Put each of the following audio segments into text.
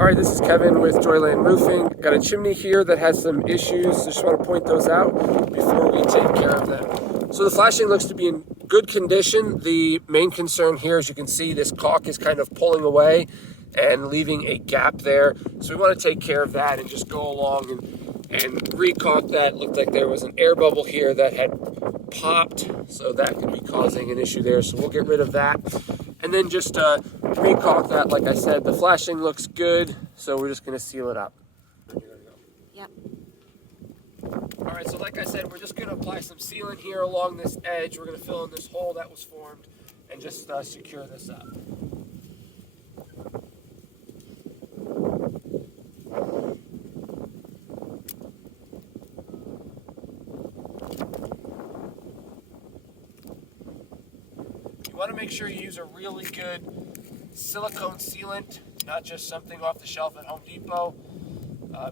All right, this is Kevin with Joyland Roofing. Got a chimney here that has some issues. Just want to point those out before we take care of them. So the flashing looks to be in good condition. The main concern here, as you can see, this caulk is kind of pulling away and leaving a gap there. So we want to take care of that and just go along and recaulk that. Looked like there was an air bubble here that had popped, so that could be causing an issue there. So we'll get rid of that. And then just recaulk that. Like I said, the flashing looks good, so we're just going to seal it up. Yep. All right, so like I said, we're just going to apply some sealant here along this edge. We're going to fill in this hole that was formed and just secure this up. You want to make sure you use a really good silicone sealant, not just something off the shelf at Home Depot,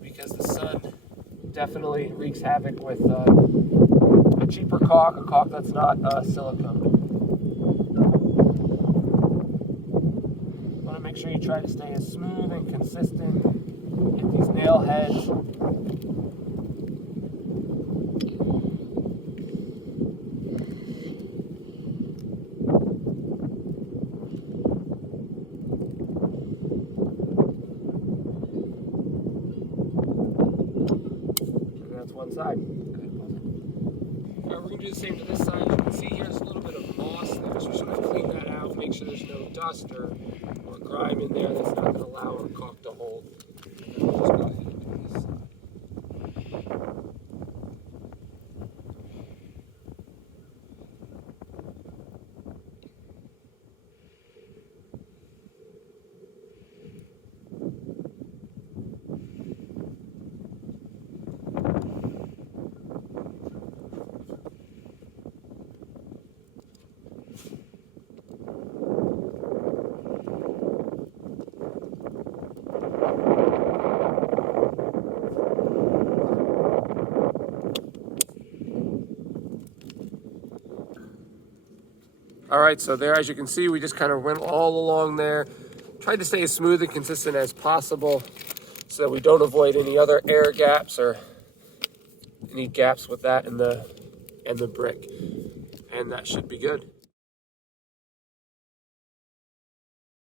because the sun definitely wreaks havoc with a cheaper caulk, a caulk that's not silicone. You want to make sure you try to stay as smooth and consistent. Get these nail heads. That's one side. All right, we're going to do the same to this side. As you can see here, there's a little bit of moss there, so we're just going to clean that out, make sure there's no dust or grime in there that's not going to allow our caulk to hold. And then we'll just go ahead and do this side. All right, so there, as you can see, we just kind of went all along there. Tried to stay as smooth and consistent as possible so that we don't avoid any other air gaps or any gaps with that and the brick. And that should be good.